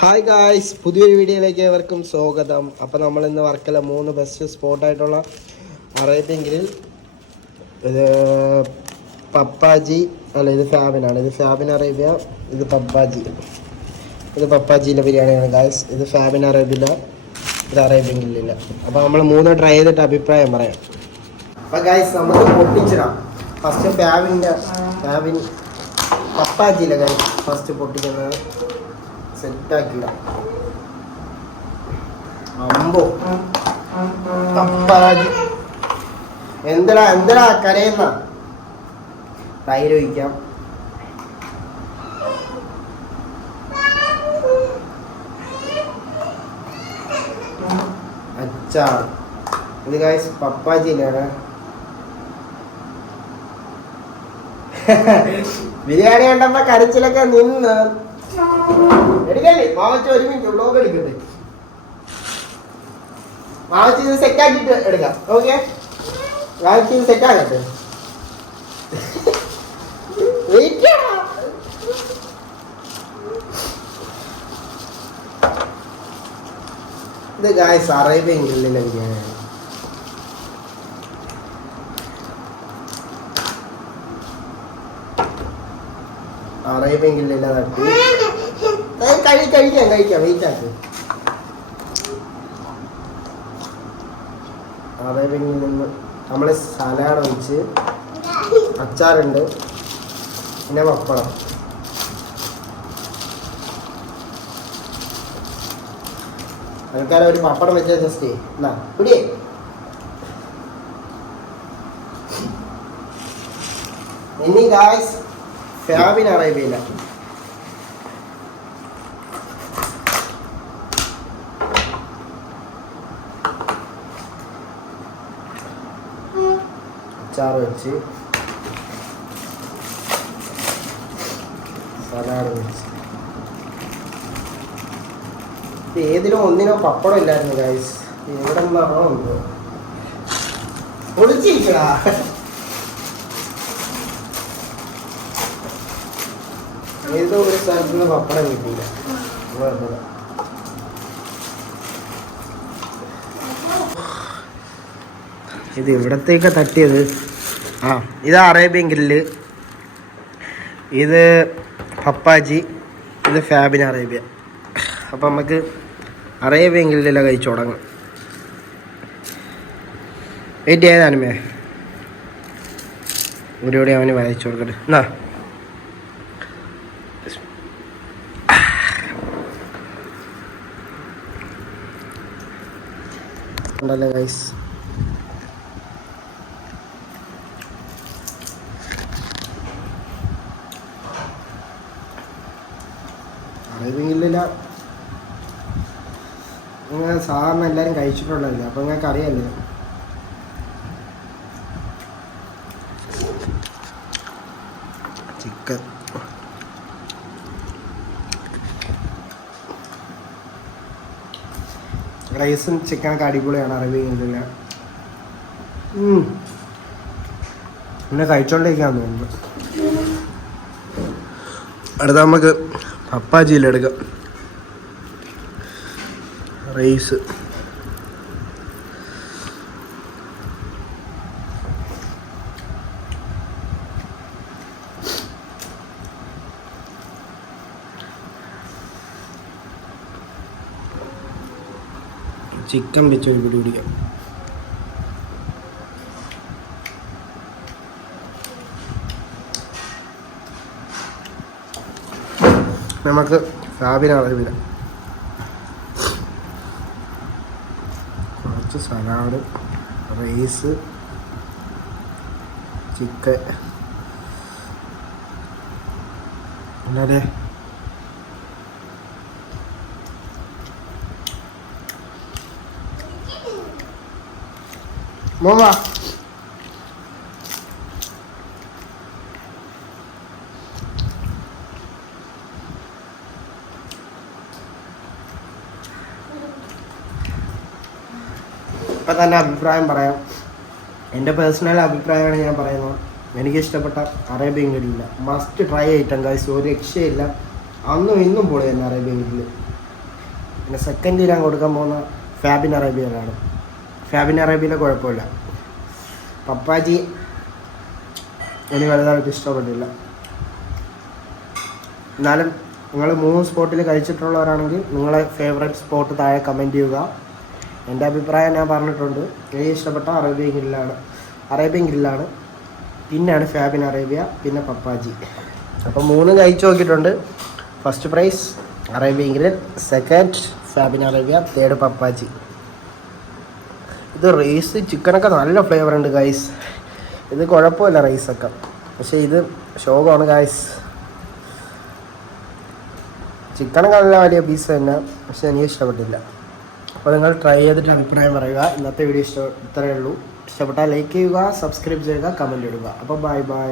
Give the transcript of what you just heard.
Hi guys, പുതിയൊരു വീഡിയോയിലേക്ക് ഏവർക്കും സ്വാഗതം. അപ്പോൾ നമ്മൾ ഇന്ന് വർക്കല 3 ബെസ്റ്റ് സ്പോട്ടായിട്ടുള്ള അറേബ്യൻ ഗ്രിൽ, ഇത് പപ്പാജി അല്ല, ഇത് ഫാബിനാണ്. ഇത് ഫാബിൻ അറേബ്യ, ഇത് പപ്പാജിയിലെ ബിരിയാണിയാണ് ഗായ്സ്. ഇത് ഫാബിൻ അറേബ്യ, ഇത് അറേബ്യൻ ഗ്രില്ലില്ല. അപ്പോൾ നമ്മൾ 3 ട്രൈ ചെയ്തിട്ട് അഭിപ്രായം പറയാം. അപ്പോൾ ഗായ്സ്, നമുക്ക് പൊട്ടിച്ചിടാം. ഫസ്റ്റ് ഫാബിൻ പപ്പാജിയിലെ ഗായ്സ് ഫസ്റ്റ് പൊട്ടിക്കുന്നത് സെറ്റാക്കിടാം. അമ്പോ പപ്പാജി, എന്തെടാ കരയുന്ന. തൈര് ഒഴിക്കാം. അച്ചാർ. ഇത് ഗായ്സ് പപ്പാജിയിലാണ്. ബിരിയാണി കണ്ടപ്പോ കരച്ചിലൊക്കെ നിന്ന് എടുക്കല്ലേ. മാവച്ച് 1 മിനിറ്റ് വ്ലോഗ് എടുക്കട്ടെ. മാവച്ച് ഇത് സെറ്റ് ആക്കിട്ട് എടുക്കാം. ഓക്കെ, മാവച്ച് ഇത് സെറ്റ് ആക്കട്ടെ. ഇത് ഗായ്സ് അറേബ്യൻ ഗ്രില്ലിലെ ബിരിയാണിയാണ്. അറേബ്യൻ ഗ്രില്ലിലെ തട്ടി കഴിക്കാം. വെയിറ്റ് ആക്ക്. അറേബ്യൻ ഗ്രില്ലിൽ നിന്ന് നമ്മൾ സലാഡ് ഒഴിച്ച്, അച്ചാറുണ്ട്, പിന്നെ പപ്പടം. ആൾക്കാരെ ഒരു പപ്പടം വെച്ച് ജസ്റ്റ് എന്നാ പിടിയേ. ഇനി ഗായ്സ് ഫാബിൻ അറേബ്യയില. അച്ചാർ വെച്ച്, സലാഡ് വെച്ച്. ഇത് ഏതിനോ ഒന്നിനോ പപ്പടം ഇല്ലായിരുന്നു ഗൈസ്. എവിടെ നിന്നാണോ ഉണ്ടോ ഒളിച്ചിരിക്കടാ. ഏതോ ഒരു സ്ഥലത്ത് നിന്ന് പപ്പടം കിട്ടിയില്ല. ഇത് ഇവിടത്തേക്ക് തട്ടിയത്. ഇത് അറേബ്യൻ ഗ്രില്ല്, ഇത് പപ്പാജി, ഇത് ഫാബിൻ അറേബ്യ. അപ്പം നമുക്ക് അറേബ്യൻ ഗ്രില്ലെല്ലാം കഴിച്ചു തുടങ്ങാം. വെയിറ്റ് ചെയ്താനുമേ ഒരുപടി അവന് വായിച്ചു കൊടുക്കട്ടെ. എന്നാ ഉണ്ടല്ലേ ഗൈസ്. അറിയില്ല, നിങ്ങൾ സാധാരണ എല്ലാവരും കഴിച്ചിട്ടുള്ളതല്ലേ, അപ്പം നിങ്ങൾക്ക് അറിയാമല്ലോ. ചിക്കൻ റൈസും ചിക്കനൊക്കെ അടിപൊളിയാണ് അറിയില്ല. പിന്നെ കഴിച്ചോണ്ടിരിക്കാന്ന് തോന്നുന്നു. അടുത്ത നമുക്ക് പപ്പാജിയിലെടുക്കാം. റൈസ്, ചിക്കൻ വെച്ചൊരു പിടി പിടിക്കാം. നമുക്ക് ഫാബിനാണ് കുറച്ച് സലാഡ്, റൈസ്, ചിക്കൻ. അല്ലാതെ മോവാ ഇപ്പം തന്നെ അഭിപ്രായം പറയാം. എൻ്റെ പേഴ്സണൽ അഭിപ്രായമാണ് ഞാൻ പറയുന്നത്. എനിക്കിഷ്ടപ്പെട്ട അറേബ്യൻ ഗ്രില്ലില്ല, മസ്റ്റ് ട്രൈ ഐറ്റം ഗൈസ്. ഒരു രക്ഷയില്ല. അന്നും ഇന്നും പൊളി തന്നെ അറേബ്യൻ ഗ്രില്ല്. പിന്നെ സെക്കൻഡ് ഞാൻ കൊടുക്കാൻ പോകുന്ന ഫാബിൻ അറേബ്യയിലാണ്. ഫാബിൻ അറേബ്യയിലെ കുഴപ്പമില്ല. പപ്പാജി എനിക്ക് വലുതായിട്ട് ഇഷ്ടപ്പെട്ടില്ല. എന്നാലും നിങ്ങൾ 3 സ്പോട്ടിൽ കഴിച്ചിട്ടുള്ളവരാണെങ്കിൽ നിങ്ങളെ ഫേവറേറ്റ് സ്പോട്ട് താഴെ കമൻറ്റ് ചെയ്യുക. എൻ്റെ അഭിപ്രായം ഞാൻ പറഞ്ഞിട്ടുണ്ട്. എനിക്ക് ഇഷ്ടപ്പെട്ട അറേബ്യൻ ഗ്രില്ലാണ്, പിന്നെയാണ് ഫാബിൻ അറേബ്യ, പിന്നെ പപ്പാജി. അപ്പോൾ 3 കഴിച്ച് നോക്കിയിട്ടുണ്ട്. First prize Arabian grill, second Fabin Arabia, third Papaji. ഇത് റൈസ് ചിക്കനൊക്കെ നല്ല ഫ്ലേവർ ഉണ്ട് ഗൈസ്. ഇത് കുഴപ്പമില്ല റൈസൊക്കെ, പക്ഷേ ഇത് ശോകമാണ് ഗൈസ്. ചിക്കനൊക്കെ നല്ല വലിയ പീസ് തന്നെ, പക്ഷെ എനിക്ക് ഇഷ്ടപ്പെട്ടില്ല. അപ്പോൾ നിങ്ങൾ ട്രൈ ചെയ്തിട്ട് അഭിപ്രായം പറയുക. ഇന്നത്തെ വീഡിയോ ഇത്രയേ ഉള്ളൂ. ഇഷ്ടപ്പെട്ടാൽ ലൈക്ക് ചെയ്യുക, സബ്സ്ക്രൈബ് ചെയ്യുക, കമൻറ്റ് ഇടുക. അപ്പോൾ ബൈ ബൈ.